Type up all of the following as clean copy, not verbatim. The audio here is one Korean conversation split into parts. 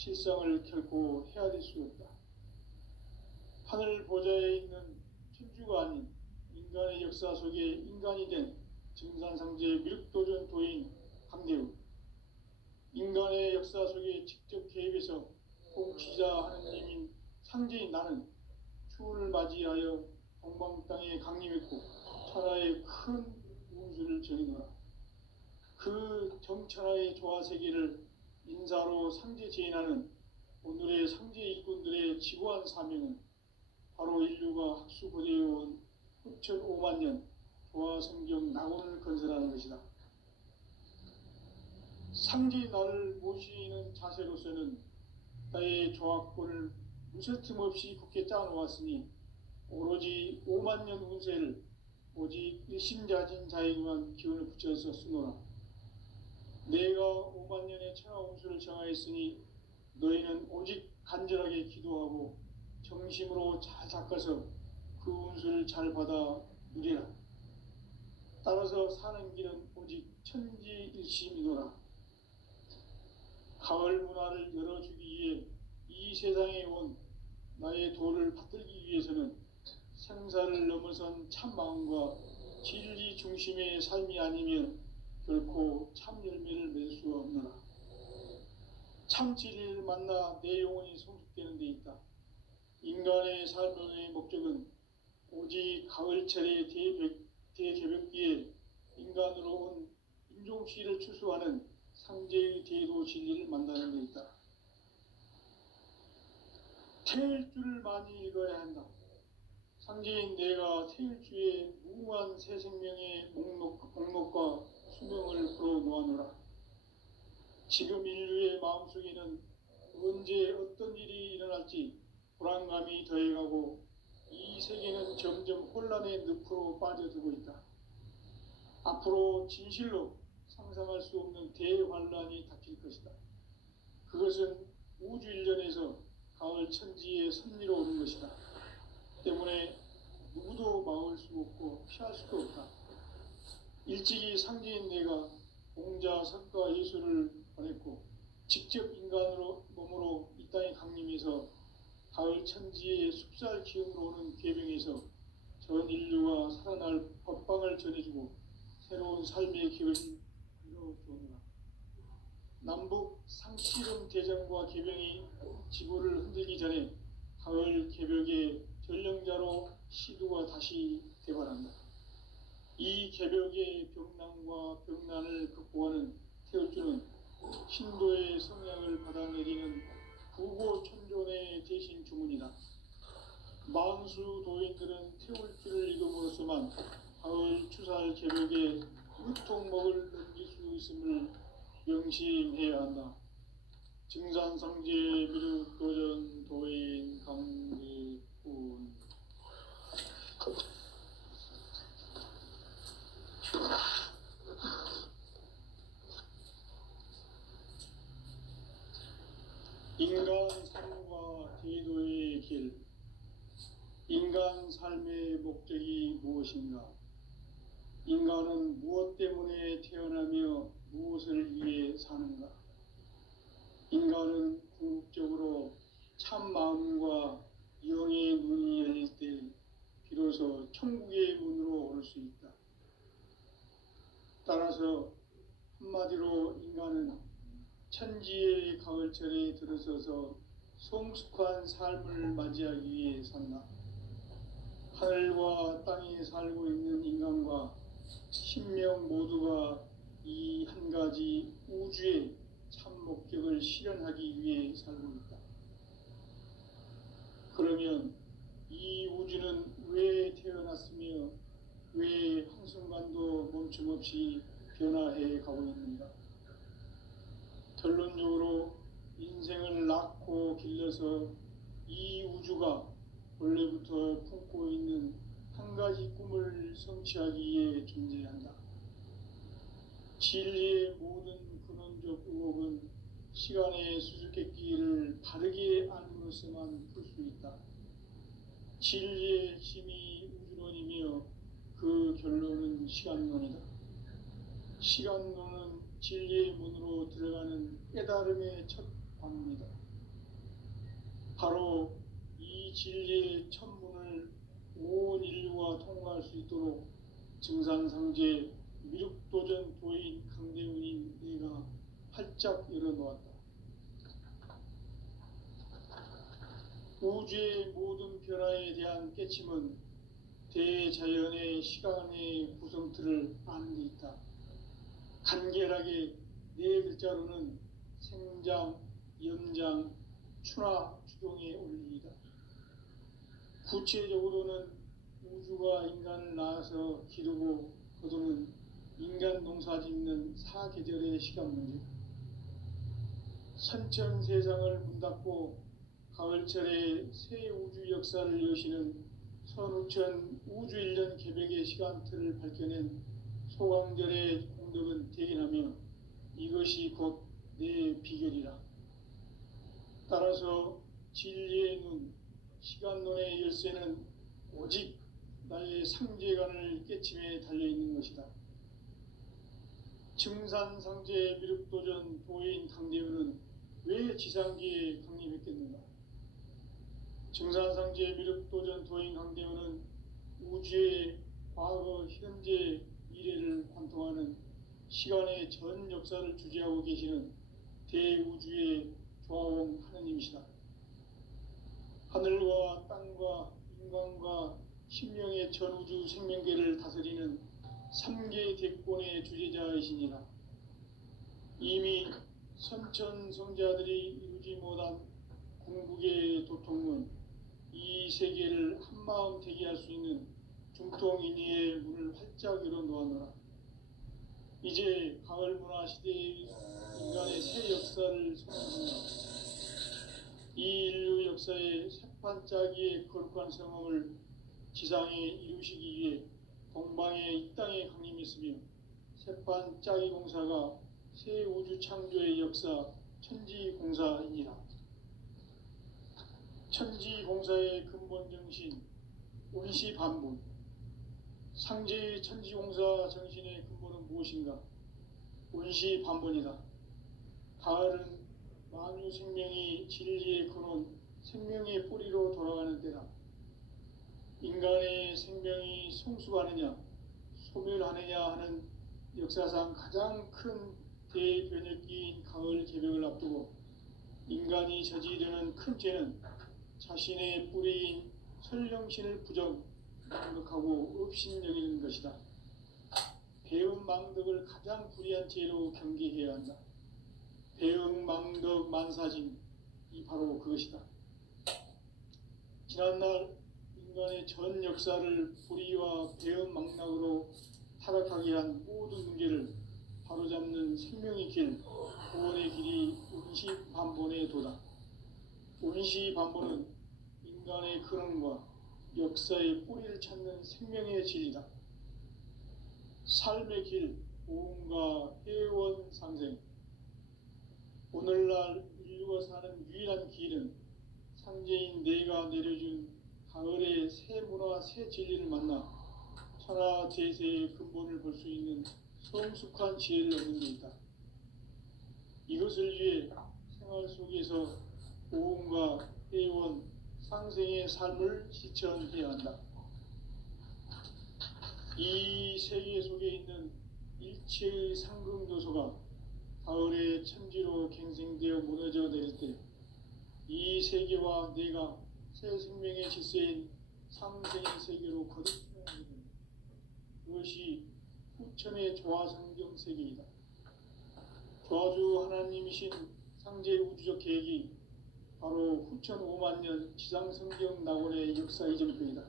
실상을 결코 헤아릴 수 없다. 하늘 보좌에 있는 천주가 아닌 인간의 역사 속에 인간이 된 증산상제의 미륵도전 도인 강대우, 인간의 역사 속에 직접 개입해서 통치자 하느님인 상제인 나는 추운을 맞이하여 동방 땅에 강림했고 천하의 큰 운수를 정해놓아 그 정천하의 조화세계를 인사로 상제제인하는 오늘의 상제 일꾼들의 지구한 사명은 바로 인류가 학수고대해온 흡천 5만 년 조화성경 낙원을 건설하는 것이다. 상제인 나를 모시는 자세로서는 나의 조합권을 무쇠틈 없이 굳게 짜놓았으니 오로지 5만 년 운세를 오직 일심자진 자에게만 기운을 붙여서 쓰노라. 내가 5만 년의 천하 운수를 정하였으니 너희는 오직 간절하게 기도하고 정심으로 잘 닦아서 그 운수를 잘 받아 누리라. 따라서 사는 길은 오직 천지일심이노라. 가을 문화를 열어주기 위해 이 세상에 온 나의 도를 받들기 위해서는 생사를 넘어선 참마음과 진리 중심의 삶이 아니면 결코 참 열매를 맺을 수 없노라. 참 진리를 만나 내 영혼이 성숙되는 데 있다. 인간의 삶의 목적은 오직 가을철의 대개벽기에 인간으로 온 인종시를 추수하는 상제의 대도 진리를 만나는 데 있다. 태일주를 많이 읽어야 한다. 상제인 내가 태일주의 무궁한 새 생명의 목록과 수명을 풀어놓아노라. 지금 인류의 마음속에는 언제 어떤 일이 일어날지 불안감이 더해가고 이 세계는 점점 혼란의 늪으로 빠져들고 있다. 앞으로 진실로 상상할 수 없는 대환란이 닥칠 것이다. 그것은 우주 일련에서 가을 천지의 섭리로 오는 것이다. 때문에 누구도 막을 수 없고 피할 수도 없다. 일찍이 상제인 내가 공자, 석가, 예수를 보냈고 직접 인간으로 몸으로 이 땅에 강림해서 가을 천지의 숲살 기운으로 오는 궤병에서 전 인류가 살아날 법방을 전해주고 새로운 삶의 기회를 이뤄주었노라. 남북 상씨름 대전과 개병이 지구를 흔들기 전에 가을 개벽의 전령자로 시두가 다시 대발한다. 이 개벽의 병난과 병난을 극복하는 태울주는 신도의 성향을 받아내리는 부고천존의 대신 주문이다. 만수 도인들은 태울주를 읽음으로써만 가을 추살 개벽의 으통목을 넘길 수 있음을 명심해야 한다. 증산상제 미륵도전 도인 강대훈. 인간 삶과 제도의 길. 인간 삶의 목적이 무엇인가? 인간은 무엇 때문에 태어나며 무엇을 위해 사는가? 인간은 궁극적으로 참 마음과 영의 문이 열릴 때 비로소 천국의 문으로 올 수 있다. 따라서 한마디로 인간은 천지의 가을철에 들어서서 성숙한 삶을 맞이하기 위해 산다. 하늘과 땅에 살고 있는 인간과 신명 모두가 이 한 가지 우주의 참 목적을 실현하기 위해 살고 있다. 그러면 이 우주는 왜 태어났으며 왜 한순간도 멈춤없이 변화해 가고 있는가? 결론적으로 인생을 낳고 길러서 이 우주가 원래부터 품고 있는 한 가지 꿈을 성취하기 위해 존재한다. 진리의 모든 근원적 의혹은 시간의 수수께끼를 바르게 알므로서만 풀 수 있다. 진리의 힘이 우주론이며 그 결론은 시간론이다. 시간론은 진리의 문으로 들어가는 깨달음의 첫 방문이다. 바로 이 진리의 천문을 온 인류가 통과할 수 있도록 증산상제 미륵도전 도인 강대훈인 내가 활짝 열어놓았다. 우주의 모든 변화에 대한 깨침은 대자연의 시간의 구성틀을 아는 데 있다. 간결하게 네 글자로는 생장, 연장, 추나 추동의 원리이다. 구체적으로는 우주가 인간을 낳아서 기르고 거두는 인간 농사 짓는 사계절의 시간 문제, 선천 세상을 문 닫고 가을철에 새 우주 역사를 여시는 선우천 우주 1년 개백의 시간틀을 밝혀낸 소강절의 공덕은 대견하며 이것이 곧 내 비결이라. 따라서 진리의 눈, 시간론의 열쇠는 오직 나의 상제관을 깨침에 달려있는 것이다. 증산상제 미륵도전 도인 강대훈은 왜 지상기에 강림했겠는가? 증산상제 미륵도전 도인 강대훈은 우주의 과거, 현재, 미래를 관통하는 시간의 전 역사를 주재하고 계시는 대우주의 조화원 하느님이시다. 하늘과 땅과 인간과 신명의 전우주 생명계를 다스리는 3개 대권의 주재자이시니라. 이미 선천성자들이 이루지 못한 궁극의 도통문, 이 세계를 한마음 되게 할 수 있는 중통인의의 문을 활짝 열어놓았노라. 이제 가을 문화 시대의 인간의 새 역사를 선언합니다. 이 인류 역사의 새판짜기의 거룩한 성험을 지상에 이루시기 위해 동방의 이 땅에 강림했으며 새판짜기 공사가 새 우주 창조의 역사 천지공사이니라. 천지공사의 근본 정신 원시반분, 상제의 천지공사 정신의 근본은 무엇인가? 원시반분이다. 가을은 만유 생명이 진리의 근원, 생명의 뿌리로 돌아가는 때다. 인간의 생명이 성숙하느냐, 소멸하느냐 하는 역사상 가장 큰 대변혁기인 가을 개벽을 앞두고 인간이 저지르는 큰 죄는 자신의 뿌리인 설령신을 망덕하고 업신여기는 것이다. 배은망덕을 가장 불의한 죄로 경계해야 한다. 배은망덕 만사짐, 이 바로 그것이다. 지난날 인간의 전 역사를 불의와 배은망락으로 타락하게 한 모든 문제를 바로잡는 생명의 길, 구원의 길이 원시반본의 도다. 원시반본은 인간의 근원과 역사의 뿌리를 찾는 생명의 진리다. 삶의 길, 오음과 회원 상생. 오늘날 인류가 사는 유일한 길은 상제인 내가 내려준 가을의 새 문화, 새 진리를 만나 천하 제세의 근본을 볼 수 있는 성숙한 지혜를 얻는 데 있다. 이것을 위해 생활 속에서 오음과 회원, 상생의 삶을 실천해야 한다. 이 세계 속에 있는 일체의 상급 요소가 가을의 천지로 갱생되어 무너져 내릴 때 이 세계와 내가 새 생명의 질서인 상생의 세계로 거듭나게 된다. 그것이 후천의 조화성경 세계이다. 조화주 하나님이신 상제 우주적 계획이 바로 후천 5만 년 지상성경 낙원의 역사 이정표이다.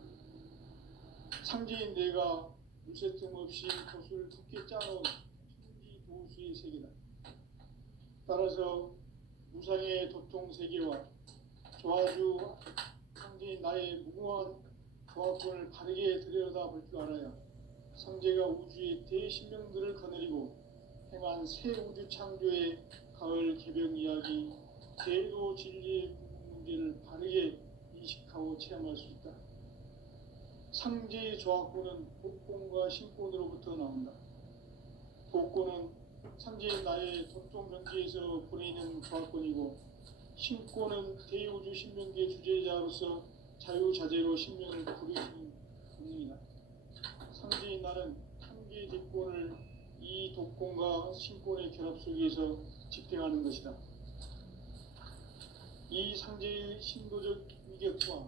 상제인 내가 물새틈 없이 도수를 깊게 짜놓은 천지 도수의 세계다. 따라서 무상의 도통 세계와 조화주 상제인 나의 무궁한 조화권을 바르게 들여다볼 줄 알아야 상제가 우주의 대신명들을 거느리고 행한 새 우주 창조의 가을 개벽 이야기, 제도 진리의 문제를 바르게 인식하고 체험할 수 있다. 상제의 조화권은 복권과 신권으로부터 나온다. 복권은 상제의 나의 도통 경지에서 보내는 조화권이고 신권은 대우주 신명계 주제자로서 자유자재로 신명을 부르시는 분입니다. 상제인 나는 참계 대권을 이 독권과 신권의 결합 속에서 집행하는 것이다. 이 상제의 신도적 위격과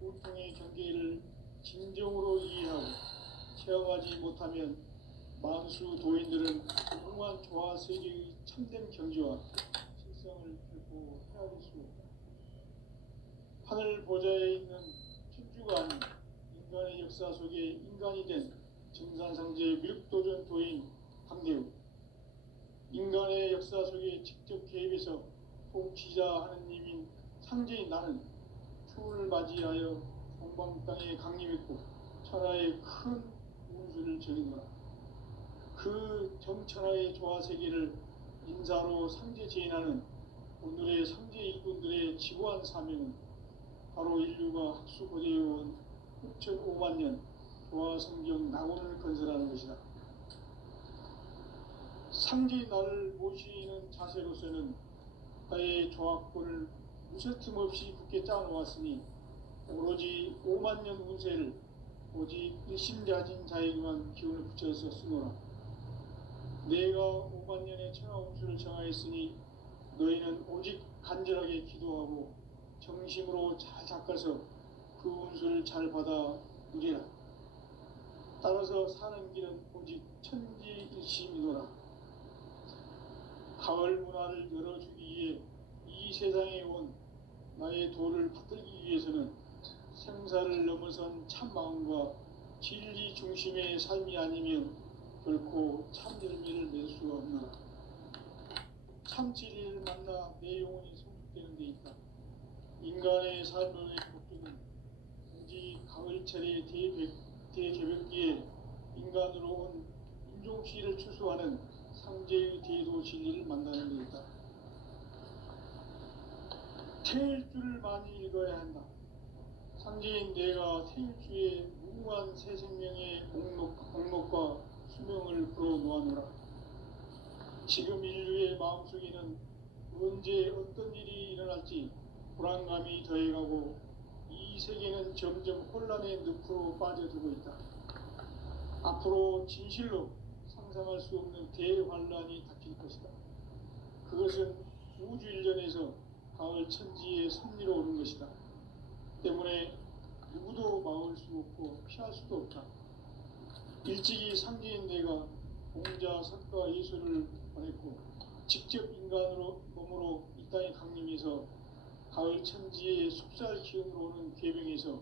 고통의 경계를 진정으로 이해하고 체험하지 못하면 만수 도인들은 무궁한 조화 세계의 참된 경지와 실성을 결코 헤아릴 수 없다. 하늘 보좌에 있는 천주가 아닌 인간의 역사 속에 인간이 된 정산상제 미륵도전 도인 강대우, 인간의 역사 속에 직접 개입해서 통치자 하느님인 상제인 나는 추운을 맞이하여 동방 땅에 강림했고 천하의 큰 운수를 적인노라. 그 정천하의 조화 세계를 인사로 상제 제인하는 오늘의 상제 일꾼들의 지고한 사명은 바로 인류가 학수고대해온 6,500만 년 조화 성경 낙원을 건설하는 것이다. 상제인 나를 모시는 자세로서는 나의 조합권을 무쇠틈 없이 굳게 짜놓았으니 오로지 5만 년 운세를 오직 일심자진 자에게만 기운을 붙여서 쓰노라. 내가 5만 년의 천하 운수를 정하였으니 너희는 오직 간절하게 기도하고 정심으로 잘 닦아서 그 운수를 잘 받아 누리라. 따라서 사는 길은 오직 천지일심이노라. 가을 문화를 열어주기 위해 이 세상에 온 나의 도를 받들기 위해서는 생사를 넘어선 참마음과 진리 중심의 삶이 아니면 결코 참열매를 맺을 수가 없노라. 참진리를 만나 내 영혼이 성숙되는 데 있다. 인간의 삶의 목적은 오직 가을철의 대개벽기에 인간으로 온 인종시를 추수하는 상제의 대도 진리를 만나는 데 있다. 태일주를 많이 읽어야 한다. 상제인 내가 태일주의 무궁한 새 생명의 목록과 수명을 불어놓아노라. 지금 인류의 마음속에는 언제 어떤 일이 일어날지 불안감이 더해가고 이 세계는 점점 혼란의 늪으로 빠져들고 있다. 앞으로 진실로 상상할 수 없는 대환란이 닥칠 것이다. 그것은 우주 일전에서 가을 천지의 섭리로 오는 것이다. 때문에 누구도 막을 수 없고 피할 수도 없다. 일찍이 상제인 내가 공자, 석가, 예수를 보냈고 직접 인간으로 몸으로 이 땅에 강림해서 가을 천지의 속살 기운으로 오는 궤병에서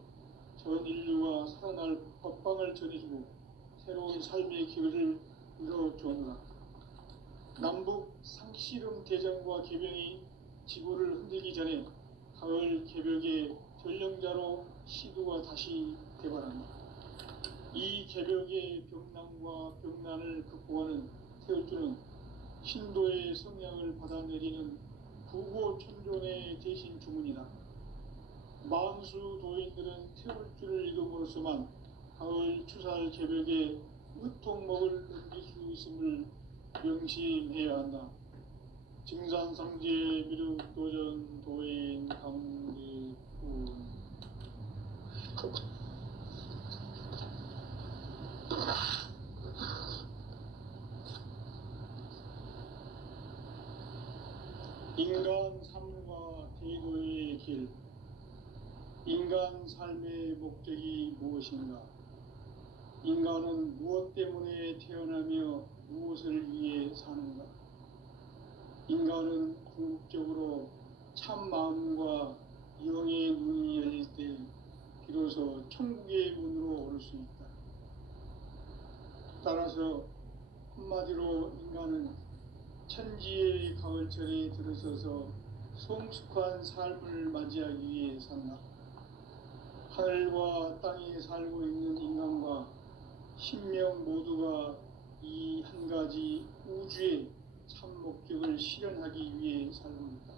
전 인류가 살아날 법방을 전해주고 새로운 삶의 기회를 이뤄주었노라. 남북 상씨름 대전과 궤병이 지구를 흔들기 전에 가을 개벽의 전령자로 시두가 다시 개발한다. 이 개벽의 병난과 병난을 극복하는 태울주는 신도의 성향을 받아내리는 부고천존의 대신 주문이다. 만수 도인들은 태울주를 읽음으로써만 가을 추살 개벽의 의통목을 넘길 수 있음을 명심해야 한다. 증산상제 미륵도전 도인 강대군. 인간 삶과 대도의 길. 인간 삶의 목적이 무엇인가? 인간은 무엇 때문에 태어나며 무엇을 위해 사는가? 인간은 궁극적으로 참 마음과 영의 눈이 열릴 때 비로소 천국의 문으로 오를 수 있다. 따라서 한마디로 인간은 천지의 가을철에 들어서서 성숙한 삶을 맞이하기 위해 산다. 하늘과 땅에 살고 있는 인간과 신명 모두가 이 한 가지 우주의 참 목적을 실현하기 위해 살고 있다.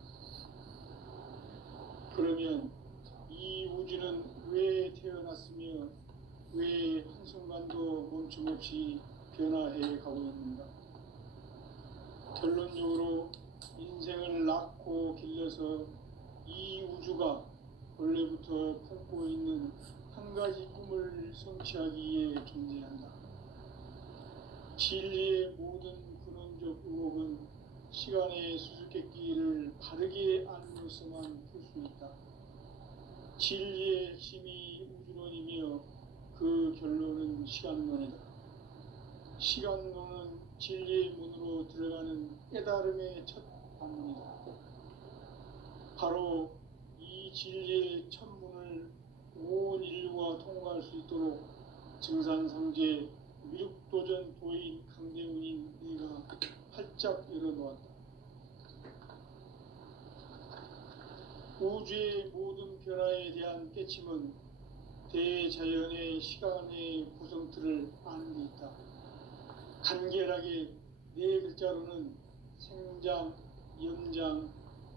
그러면 이 우주는 왜 태어났으며 왜 한순간도 멈춤없이 변화해 가고 있는가? 결론적으로 인생을 낳고 길러서 이 우주가 원래부터 품고 있는 한 가지 꿈을 성취하기 위해 존재한다. 진리의 모든 근원적 의혹은 시간의 수수께끼를 바르게 알므로서만 풀 수 있다. 진리의 핵심이 우주론이며 그 결론은 시간론이다. 시간론은 진리의 문으로 들어가는 깨달음의 첫 관문이다. 바로 이 진리의 첫 문을 온 인류가 통과할 수 있도록 증산상제 미륵도전 도인 강대훈인 네가 활짝 열어놓았다. 우주의 모든 변화에 대한 깨침은 대자연의 시간의 구성틀을 아는 데 있다. 간결하게 네 글자로는 생장, 연장,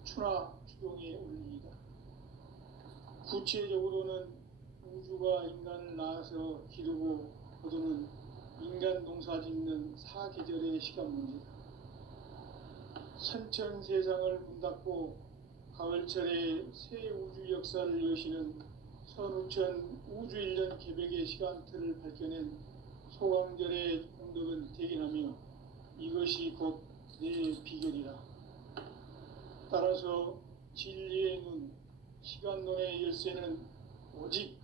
추나 추동의 원리이다. 구체적으로는 우주가 인간을 낳아서 기르고 거두는 인간 농사 짓는 사계절의 시간 문제다. 선천 세상을 문 닫고 가을철에 새 우주 역사를 여시는 선우천 우주 1년 개백의 시간틀을 밝혀낸 소강절의 공덕은 대견하며 이것이 곧 내 비결이라. 따라서 진리의 눈, 시간론의 열쇠는 오직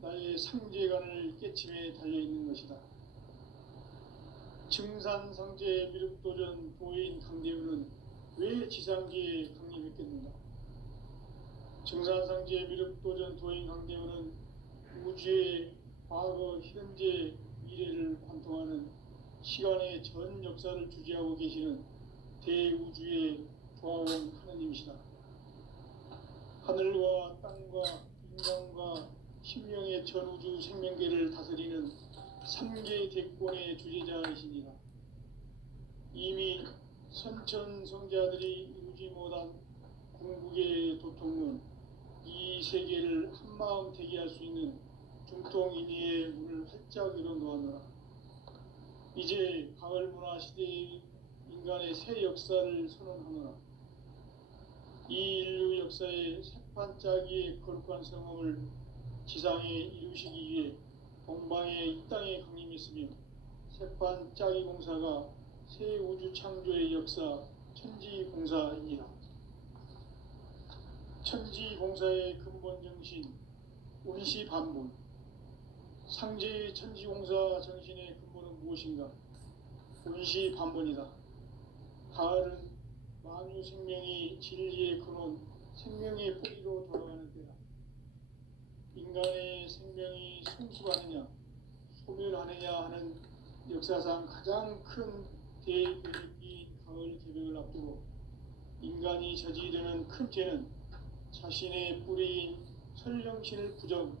나의 상제관을 깨침에 달려있는 것이다. 증산상제 미륵도전 도인 강대훈은 왜 지상계에 강림했겠는가? 증산상제 미륵도전 도인 강대훈은 우주의 과거, 현재, 미래를 관통하는 시간의 전 역사를 주재하고 계시는 대우주의 조화원 하느님이시다. 하늘과 땅과 인간과 신명의 전우주 생명계를 다스리는 3개 대권의 주제자이시니라. 이미 선천성자들이 이루지 못한 궁극의 도통문, 이 세계를 한마음 대기할 수 있는 중통인의의 문을 활짝 열어놓았노라. 이제 가을 문화 시대의 인간의 새 역사를 선언하노라. 이 인류 역사의 새판짜기의 거룩한 성험을 지상에 이루시기 위해 동방의 이 땅에 강림했으며 새판짜기 공사가 새 우주 창조의 역사 천지봉사이니라. 천지봉사의 근본 정신 운시반본. 상제의 천지공사 정신의 근본은 무엇인가? 운시반본이다. 가을은 만유 생명이 진리의 근원, 생명의 뿌리로 돌아가는 때다. 인간의 생명이 성숙하느냐, 소멸하느냐 하는 역사상 가장 큰 대변이인 가을 개벽을 앞두고 인간이 저지르는 큰 죄는 자신의 뿌리인 설령신을 부정,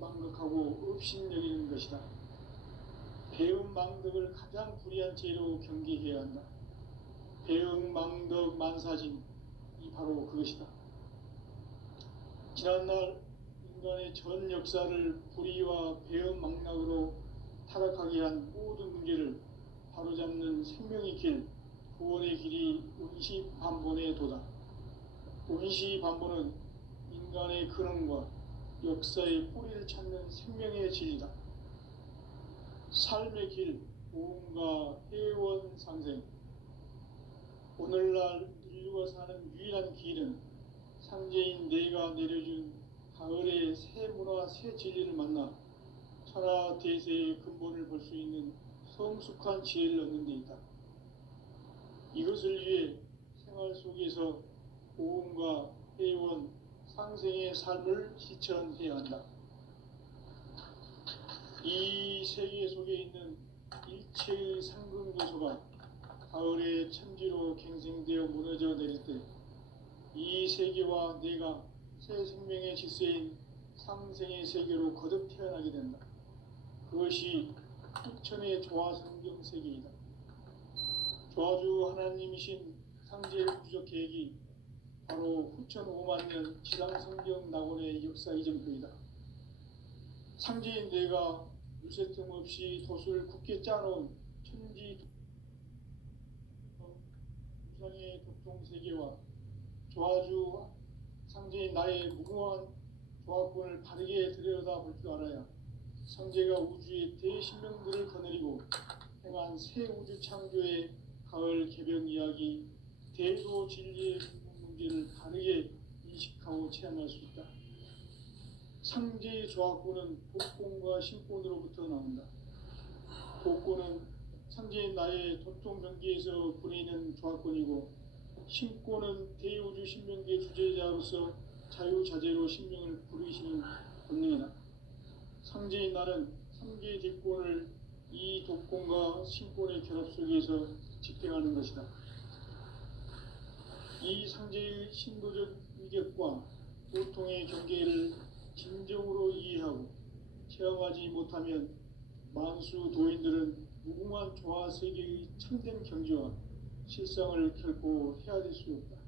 망극하고 업신여기는 것이다. 배음 망덕을 가장 불의한 죄로 경계해야 한다. 배음 망덕 만사진, 이 바로 그것이다. 지난날 인간의 전 역사를 불의와 배음 망락으로 타락하게 한 모든 문제를 바로잡는 생명의 길, 구원의 길이 운시반본의 도다. 운시반본은 인간의 근원과 역사의 뿌리를 찾는 생명의 진리다. 삶의 길, 보험과 회원 상생. 오늘날 인류가 사는 유일한 길은 상제인 내가 내려준 가을의 새 문화, 새 진리를 만나 천하 대세의 근본을 볼 수 있는 성숙한 지혜를 얻는 데 있다. 이것을 위해 생활 속에서 보험과 회원, 상생의 삶을 실천해야 한다. 이 세계 속에 있는 일체의 상금 요소가 가을의 천지로 갱생되어 무너져 내릴 때 이 세계와 내가 새 생명의 질서인 상생의 세계로 거듭 태어나게 된다. 그것이 후천의 조화성경 세계이다. 조화주 하나님이신 상제 우주적 계획이 바로 후천 5만년 지상성경 낙원의 역사 이전표이다. 상제인 내가 유세 틈 없이 돛을 굳게 짜놓은 천지 우상의 도통세계와 조화주 상제인 나의 무궁한 조합권을 바르게 들여다볼 줄 알아야 성제가 우주의 대신명들을 거느리고 행한 새 우주 창조의 가을 개벽 이야기, 대도 진리의 문제를 바르게 인식하고 체험할 수 있다. 상제의 조합권은 복권과 신권으로부터 나온다. 복권은 상제의 나의 도통병기에서 부리는 조합권이고, 신권은 대우주 신명기의 주제자로서 자유자재로 신명을 부르시는 본능이다. 상제의 나는 상제의 뒷권을 이 독권과 신권의 결합 속에서 집행하는 것이다. 이 상제의 신도적 위격과 도통의 경계를 진정으로 이해하고 체험하지 못하면 만수 도인들은 무궁한 조화 세계의 참된 경지와 실상을 결코 헤아릴 수 없다.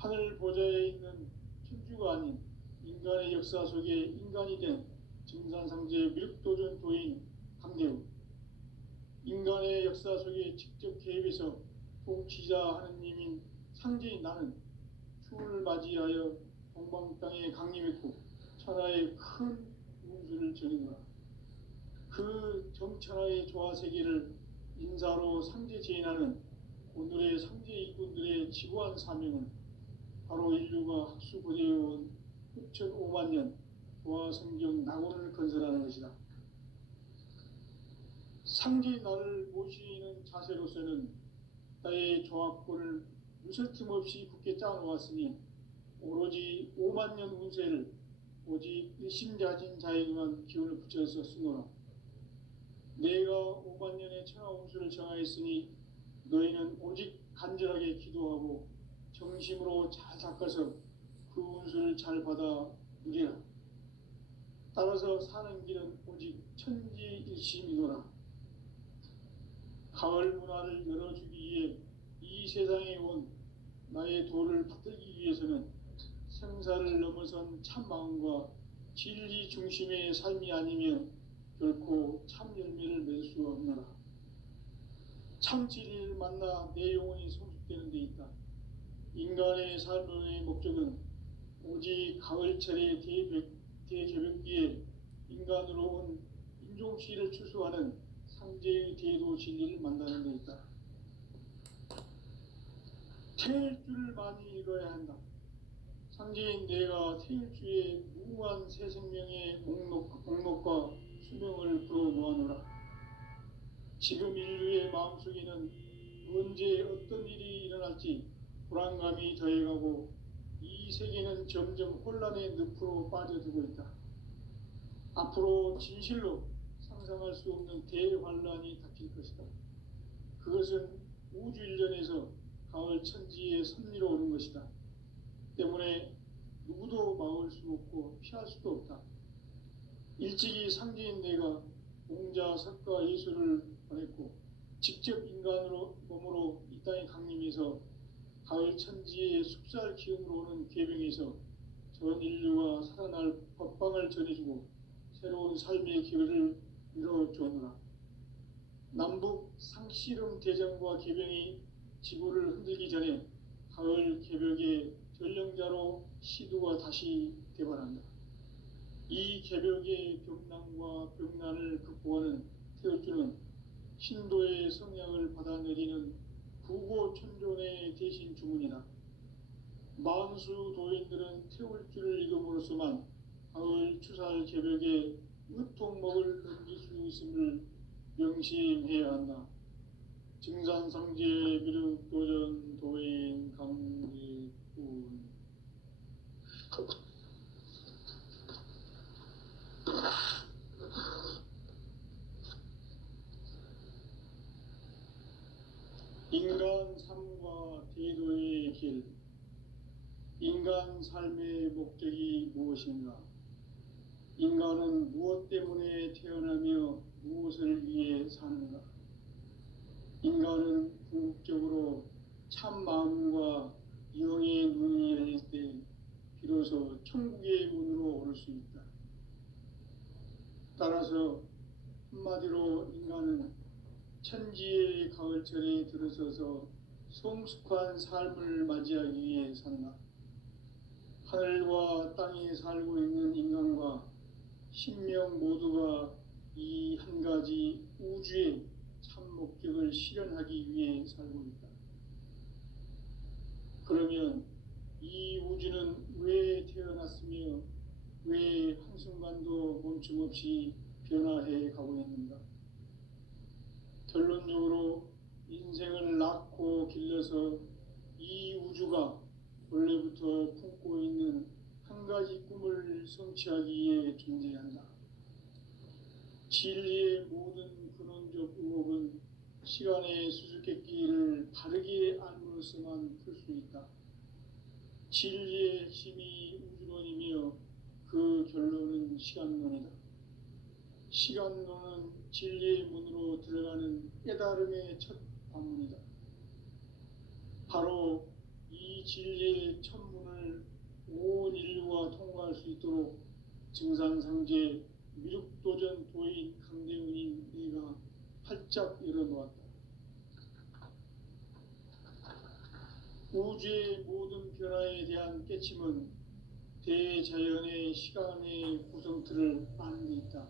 하늘 보좌에 있는 천주가 아닌 인간의 역사 속에 인간이 된 증산상제 미륵도전 도인 강대우, 인간의 역사 속에 직접 개입해서 통치자 하느님인 상제인 나는 추운을 맞이하여 동방 땅에 강림했고 천하의 큰 운수를 전이노라. 그 정천하의 조화세계를 인사로 상제 제인하는 오늘의 상제 일꾼들의 지구한 사명은 바로 인류가 학수고대해온 6,500만 년 조화성경 낙원을 건설하는 것이다. 상제의 나를 모시는 자세로서는 나의 조합권을 무설틈 없이 굳게 짜놓았으니 오로지 5만 년 운세를 오직 일심자진 자에게만 기운을 붙여서 쓰노라. 내가 5만 년의 천하 운수를 정하였으니 너희는 오직 간절하게 기도하고 정심으로 잘 닦아서 그 운수를 잘 받아 누리라. 따라서 사는 길은 오직 천지일심이노라. 가을 문화를 열어주기 위해 이 세상에 온 나의 도를 받들기 위해서는 생사를 넘어선 참 마음과 진리 중심의 삶이 아니면 결코 참 열매를 맺을 수 없노라. 참 진리를 만나 내 영혼이 성숙되는 데 있다. 인간의 삶의 목적은 오직 가을철의 대개벽기에 인간으로 온 인종시를 추수하는 상제의 대도 진리를 만나는 데 있다. 태일 줄을 많이 읽어야 한다. 상제인 내가 태일주의 무궁한 새 생명의 목록과 수명을 불어 모아노라. 지금 인류의 마음속에는 언제 어떤 일이 일어날지 불안감이 더해가고 이 세계는 점점 혼란의 늪으로 빠져들고 있다. 앞으로 진실로 상상할 수 없는 대환란이 닥칠 것이다. 그것은 우주 일전에서 가을 천지의 섭리로 오는 것이다. 때문에 누구도 막을 수 없고 피할 수도 없다. 일찍이 상제인 내가 공자, 석가, 예수를 보냈고 직접 인간으로 몸으로 이 땅에 강림해서 가을 천지의 숲살 기운으로 오는 계병에서 전 인류가 살아날 법방을 전해주고 새로운 삶의 기회를 이뤄주었노라. 남북 상씨름 대전과 계병이 지구를 흔들기 전에 가을 개벽의 전령자로 시두가 다시 개발한다. 이 개벽의 병난과 병난을 극복하는 태울주는 신도의 성향을 받아내리는 구고천존의 대신 주문이다. 만수 도인들은 태울주를 읽음으로써만 가을 추살 개벽에 으통목을 넘길 수 있음을 명심해야 한다. 증산상제 미륵도전 도인 강리군. 인간 삶과 대도의 길. 인간 삶의 목적이 무엇인가? 인간은 무엇 때문에 태어나며 무엇을 위해 사는가? 인간은 궁극적으로 참 마음과 영의 눈이 열릴 때 비로소 천국의 문으로 오를 수 있다. 따라서 한마디로 인간은 천지의 가을철에 들어서서 성숙한 삶을 맞이하기 위해 산다. 하늘과 땅에 살고 있는 인간과 신명 모두가 이 한 가지 우주의 참 목적을 실현하기 위해 살고 있다. 그러면 이 우주는 왜 태어났으며 왜 한순간도 멈춤 없이 변화해 가고 있는가? 결론적으로 인생을 낳고 길러서 이 우주가 원래부터 품고 있는 한 가지 꿈을 성취하기 위해 존재한다. 진리의 모든 근원적 의혹은 시간의 수수께끼를 바르게 알므로써만 풀 수 있다. 진리의 핵심이 우주론이며 그 결론은 시간론이다. 시간론은 진리의 문으로 들어가는 깨달음의 첫 관문이다. 바로 이 진리의 첫 문을 온 인류가 통과할 수 있도록 증산상제 미륵도전 도인 강대훈인 내가 활짝 열어놓았다. 우주의 모든 변화에 대한 깨침은 대자연의 시간의 구성틀을 아는 데 있다.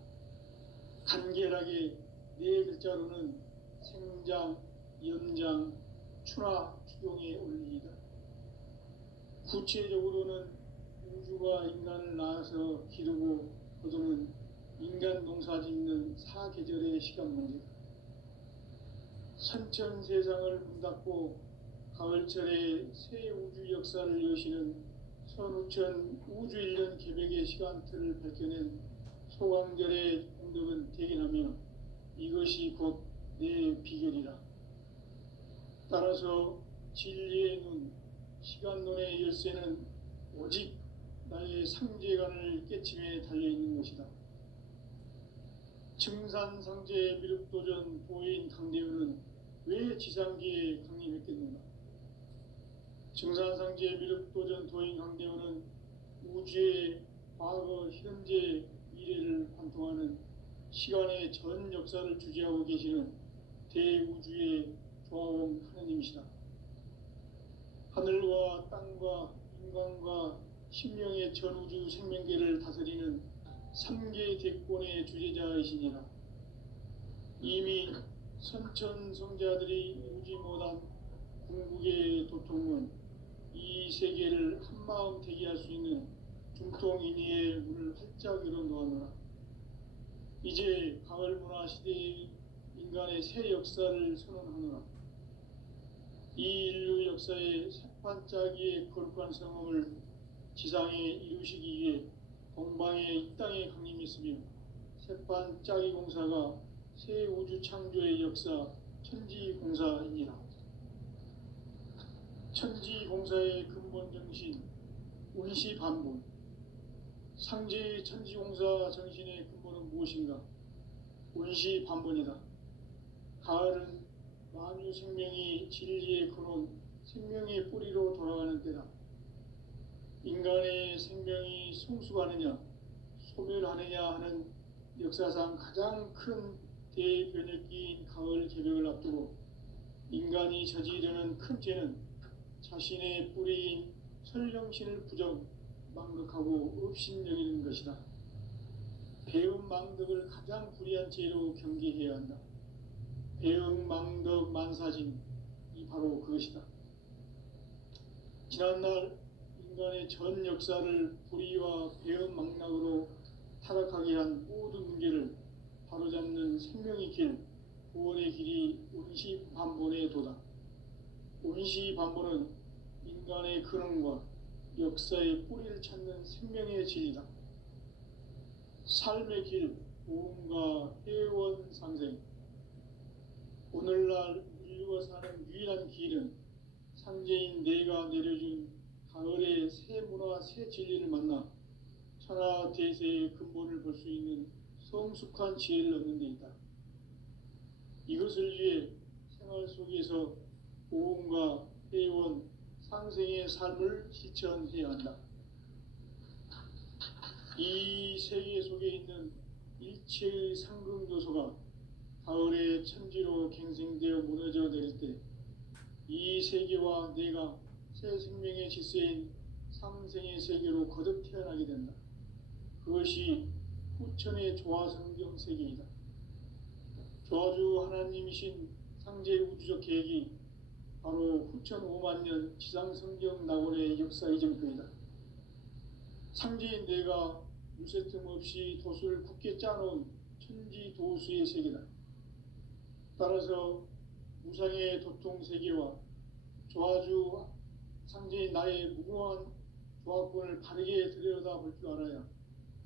간결하게 네 글자로는 생장, 연장, 추나 추동의 원리이다. 구체적으로는 우주가 인간을 낳아서 기르고 거두는 인간 농사 짓는 사계절의 시간 문제다. 선천 세상을 문닫고 가을철에 새 우주 역사를 여시는 선우천 우주 1년 계백의 시간틀을 밝혀낸 소강절의 공덕은 대견하며 이것이 곧 내 비결이라. 따라서 진리의 눈, 시간론의 열쇠는 오직 나의 상제관을 깨침에 달려있는 것이다. 증산상제 미륵도전 도인 강대훈은 왜 지상기에 강림했겠는가? 증산상제 미륵도전 도인 강대훈은 우주의 과거, 현재, 미래를 관통하는 시간의 전 역사를 주재하고 계시는 대우주의 조화원 하느님이시다. 하늘과 땅과 인간과 신명의 전우주 생명계를 다스리는 3개 대권의 주재자이시니라. 이미 선천성자들이 이루지 못한 궁극의 도통은 이 세계를 한마음 되게 할 수 있는 중통인의의 문을 활짝 열어놓았노라. 이제 가을 문화 시대의 인간의 새 역사를 선언하노라. 이 인류 역사의 새반짝이의 거룩한 성험을 지상에 이루시기 위해 동방의 이 땅에 강림했으며 새반짝이 공사가 새 우주 창조의 역사 천지공사이니라. 천지공사의 근본 정신 운시반본. 상제의 천지공사 정신의 근본은 무엇인가? 운시반본이다. 가을은 만유 생명이 진리의 근원, 생명의 뿌리로 돌아가는 때다. 인간의 생명이 성숙하느냐, 소멸하느냐 하는 역사상 가장 큰 대변혁기인 가을 개벽을 앞두고 인간이 저지르는 큰 죄는 자신의 뿌리인 설령신을 부정, 망덕하고 업신여기는 것이다. 배음 망덕을 가장 불의한 죄로 경계해야 한다. 배음 망덕 만사진이 바로 그것이다. 지난날 인간의 전 역사를 불의와 배음 망락으로 타락하게 한 모든 문제를 바로잡는 생명의 길, 구원의 길이 운시반본의 도다. 운시반본은 인간의 근원과 역사의 뿌리를 찾는 생명의 진리다. 삶의 길, 보험과 회원 상생. 오늘날 인류가 사는 유일한 길은 상제인 내가 내려준 가을의 새 문화, 새 진리를 만나 천하 대세의 근본을 볼 수 있는 성숙한 지혜를 얻는 데 있다. 이것을 위해 생활 속에서 보험과 회원, 상생의 삶을 실천해야 한다. 이 세계 속에 있는 일체의 상승요소가 가을의 천지로 갱생되어 무너져 내릴 때 이 세계와 내가 새 생명의 질서인 상생의 세계로 거듭 태어나게 된다. 그것이 후천의 조화성경 세계이다. 조화주 하나님이신 상제의 우주적 계획이 바로 후천 5만 년 지상성경 낙원의 역사 이정표이다. 상제인 내가 무쇠틈 없이 돛을 굳게 짜놓은 천지도수의 세계다. 따라서 무상의 도통 세계와 조화주 상제인 나의 무궁한 조화권을 바르게 들여다볼 줄 알아야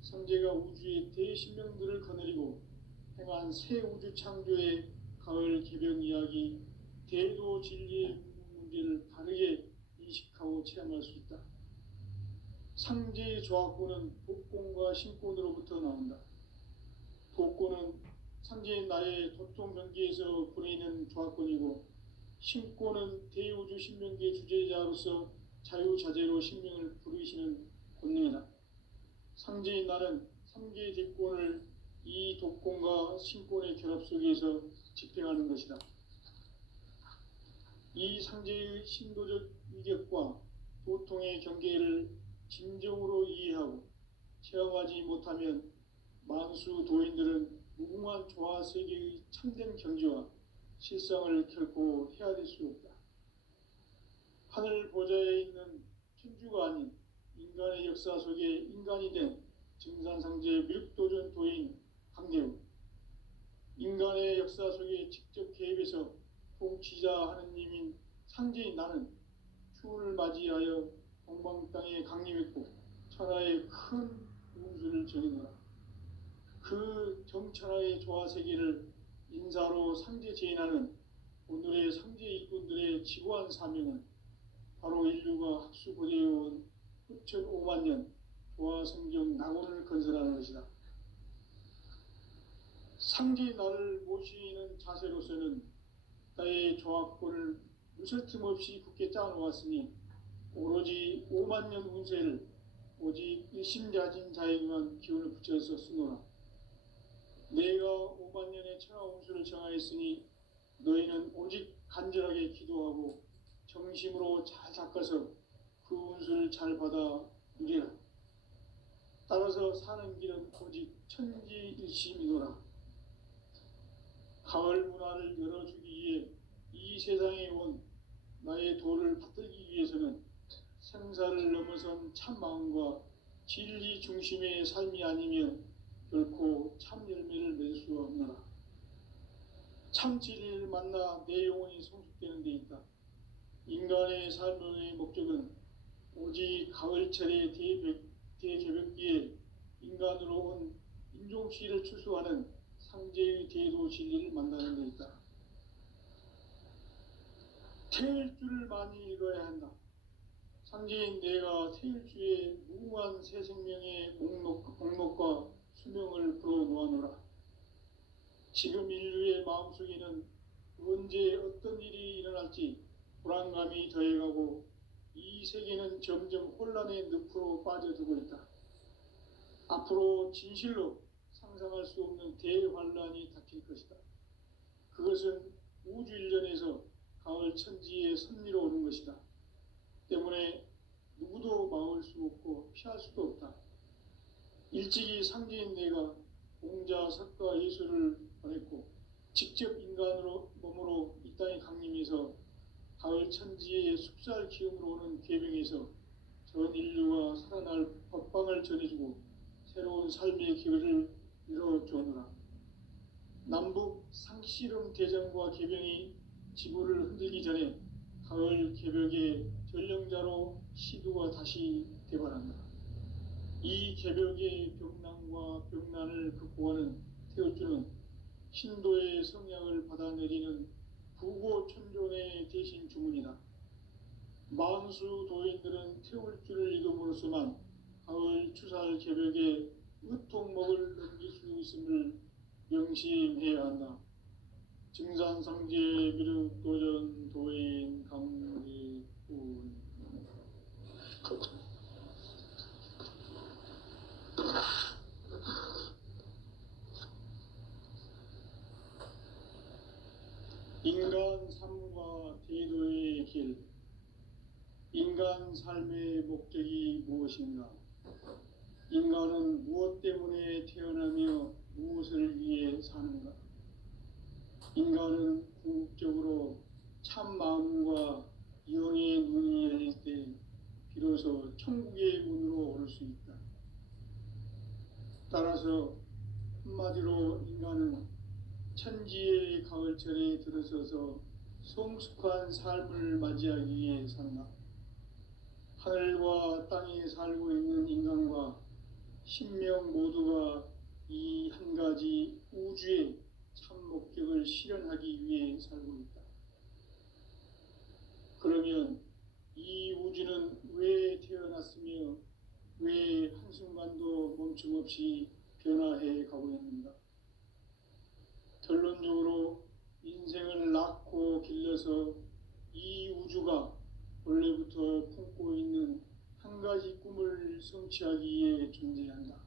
상제가 우주의 대신명들을 거느리고 행한 새 우주 창조의 가을 개병 이야기, 대도 진리의 문제를 바르게 인식하고 체험할 수 있다. 상제의 조화권은 복권과 신권으로부터 나온다. 복권은 상제인 나의 도통 명기에서 보내는 조화권이고, 신권은 대우주 신명기의 주제자로서 자유자재로 신명을 부르시는 권능이다. 상제인 나는 3개의 대권을 이 독권과 신권의 결합 속에서 집행하는 것이다. 이 상제의 신도적 위격과 도통의 경계를 진정으로 이해하고 체험하지 못하면 만수 도인들은 무궁한 조화 세계의 참된 경지와 실상을 결코 헤아릴 수 없다. 하늘 보좌에 있는 천주가 아닌 인간의 역사 속에 인간이 된 증산상제 미륵도전 도인 강대우, 인간의 역사 속에 직접 개입해서 통치자 하느님인 상제인 나는 추운을 맞이하여 동방 땅에 강림했고 천하의 큰 운수를 정해노라. 그 정천하의 조화 세계를 인사로 상제 제인하는 오늘의 상제 일꾼들의 지고한 사명은 바로 인류가 학수고대해온 후천 5만 년 조화 성경 낙원을 건설하는 것이다. 상제의 나를 모시는 자세로서는 나의 조화권을 무설틈 없이 굳게 짜놓았으니 오로지 5만 년 운세를 오직 일심자진 자에게만 기운을 붙여서 쓰노라. 내가 5만 년의 천하 운수를 정하였으니 너희는 오직 간절하게 기도하고 정심으로 잘 닦아서 그 운수를 잘 받아 누리라. 따라서 사는 길은 오직 천지일심이노라. 가을 문화를 열어주기 위해 이 세상에 온 나의 도를 받들기 위해서는 생사를 넘어선 참 마음과 진리 중심의 삶이 아니면 결코 참 열매를 맺을 수 없노라. 참 진리를 만나 내 영혼이 성숙되는 데 있다. 인간의 삶의 목적은 오직 가을철의 대개벽기에 인간으로 온 인종씨를 추수하는 상제의 대도 진리를 만나는 데 있다. 태일주를 많이 읽어야 한다. 상제인 내가 태일주의 무궁한 새 생명의 목록과 수명을 풀어놓아노라. 지금 인류의 마음속에는 언제 어떤 일이 일어날지 불안감이 더해가고 이 세계는 점점 혼란의 늪으로 빠져들고 있다. 앞으로 진실로 상상할 수 없는 대환란이 닥칠 것이다. 그것은 우주 일련에서 가을 천지의 섭리로 오는 것이다. 때문에 누구도 막을 수 없고 피할 수도 없다. 일찍이 상제인 내가 공자, 석가, 예수를 보냈고 직접 인간으로 몸으로 이 땅에 강림해서 가을 천지의 숲살 기운으로 오는 계명에서 전 인류가 살아날 법방을 전해주고 새로운 삶의 기회를 이뤄주노라. 남북 상씨름 대전과 계병이 지구를 흔들기 전에 가을 개벽의 전령자로 시두가 다시 개발한다. 이 개벽의 병난과 병난을 극복하는 태울주는 신도의 성약을 받아내리는 부고천존의 대신 주문이다. 만수 도인들은 태울주를 읽음으로써만 가을 추살 개벽의 으통목을 넘길 수 있음을 명심해야 한다. 증산상제 미륵도전 도인 강리군. 인간 삶과 대도의 길. 인간 삶의 목적이 무엇인가? 무엇인가? 인간은 무엇 때문에 태어나며 무엇을 위해 사는가? 인간은 궁극적으로 참 마음과 영의 눈이 열릴 때 비로소 천국의 문으로 오를 수 있다. 따라서 한마디로 인간은 천지의 가을철에 들어서서 성숙한 삶을 맞이하기 위해 산다. 하늘과 땅에 살고 있는 인간과 신명 모두가 이 한 가지 우주의 참 목적을 실현하기 위해 살고 있다. 그러면 이 우주는 왜 태어났으며 왜 한순간도 멈춤 없이 변화해 가고 있는가? 결론적으로 인생을 낳고 길러서 이 우주가 원래부터 품고 있는 한 가지 꿈을 성취하기 위해 존재한다.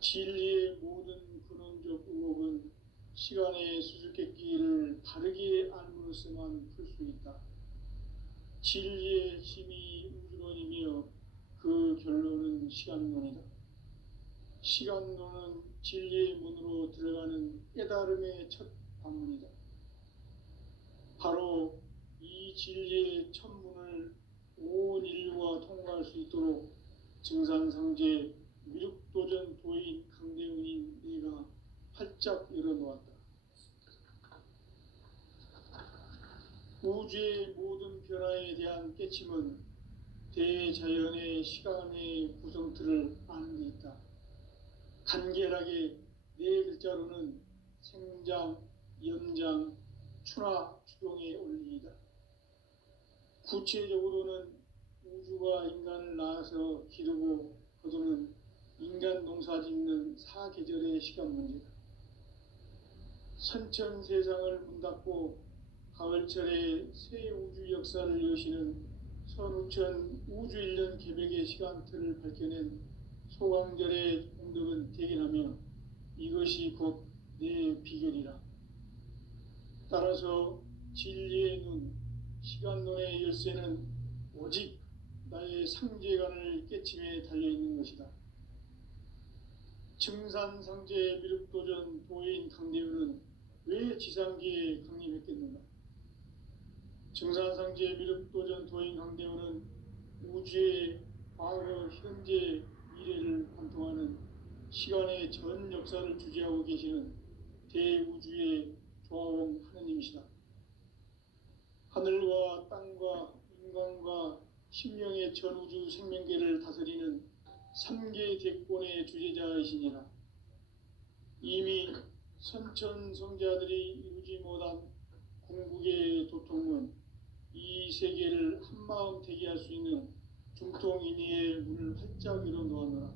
진리의 모든 근원적 의혹은 시간의 수수께끼를 바르게 알므로써만 풀 수 있다. 진리의 핵심이 우주론이며 그 결론은 시간론이다. 시간론은 진리의 문으로 들어가는 깨달음의 첫 방문이다. 바로 이 진리의 첫 문을 온 인류가 통과할 수 있도록 증산상제 미륵도전 도인 강대훈인 내가 활짝 열어놓았다. 우주의 모든 변화에 대한 깨침은 대자연의 시간의 구성틀을 아는 데 있다. 간결하게 네 글자로는 생장, 연장, 추나 추동의 원리이다. 구체적으로는 우주가 인간을 낳아서 기르고 거두는 인간 농사 짓는 사계절의 시간 문제다. 선천 세상을 문닫고 가을철에 새 우주 역사를 여시는 선우천 우주 1년 개백의 시간틀을 밝혀낸 소강절의 공덕은 대견하며 이것이 곧 내 비결이라. 따라서 진리의 눈, 시간론의 열쇠는 오직 나의 상제관을 깨침에 달려있는 것이다. 증산상제 미륵도전 도인 강대훈은 왜 지상계에 강림했겠는가? 증산상제 미륵도전 도인 강대훈은 우주의 과거, 현재, 미래를 관통하는 시간의 전 역사를 주재하고 계시는 대우주의 조화원 하느님이시다. 하늘과 땅과 인간과 신명의 전우주 생명계를 다스리는 3계 대권의 주재자이시니라. 이미 선천성자들이 이루지 못한 궁극의 도통은 이 세계를 한마음 되게 할 수 있는 중통인의의 문을 활짝 열어놓았노라.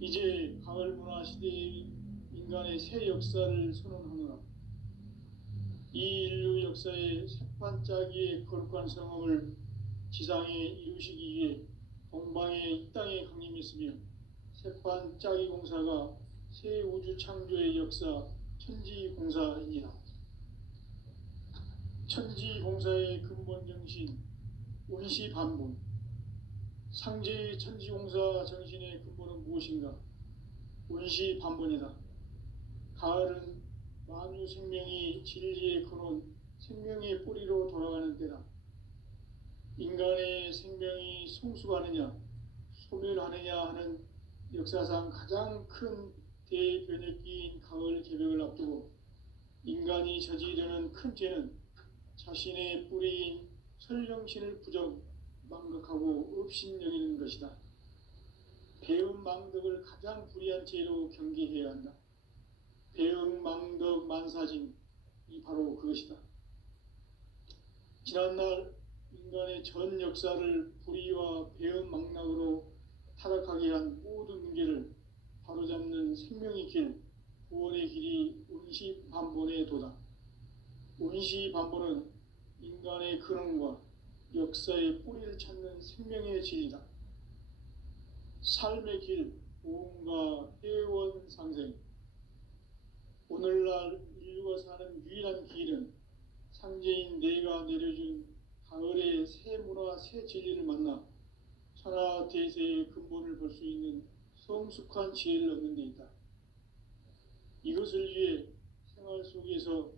이제 가을 문화 시대의 인간의 새 역사를 선언하노라. 이 인류 역사의 새판짜기의 거룩한 성험을 지상에 이루시기 위해 동방의 이 땅에 강림했으며 새판짜기 공사가 새 우주 창조의 역사 천지공사이니라. 천지공사의 근본 정신 원시반본. 상제의 천지공사 정신의 근본은 무엇인가? 원시반본이다. 가을은 만유 생명이 진리의 근원, 생명의 뿌리로 돌아가는 때다. 인간의 생명이 성숙하느냐, 소멸하느냐 하는 역사상 가장 큰 대변혁기인 가을 개벽을 앞두고 인간이 저지르는 큰 죄는 자신의 뿌리인 설령신을 부정, 망각하고 업신여기는 것이다. 배은 망덕을 가장 불의한 죄로 경계해야 한다. 배은 망덕 만사진, 이 바로 그것이다. 지난날 인간의 전 역사를 불의와 배은 망락으로 타락하게 한 모든 문제를 바로잡는 생명의 길, 구원의 길이 원시반본의 도다. 원시반본은 인간의 근원과 역사의 뿌리를 찾는 생명의 진리다. 삶의 길, 보험과 회원 상생. 오늘날 인류가 사는 유일한 길은 상제인 내가 내려준 가을의 새 문화, 새 진리를 만나 대세의 근본을 볼 수 있는 성숙한 지혜를 얻는 데 있다. 이것을 위해 생활 속에서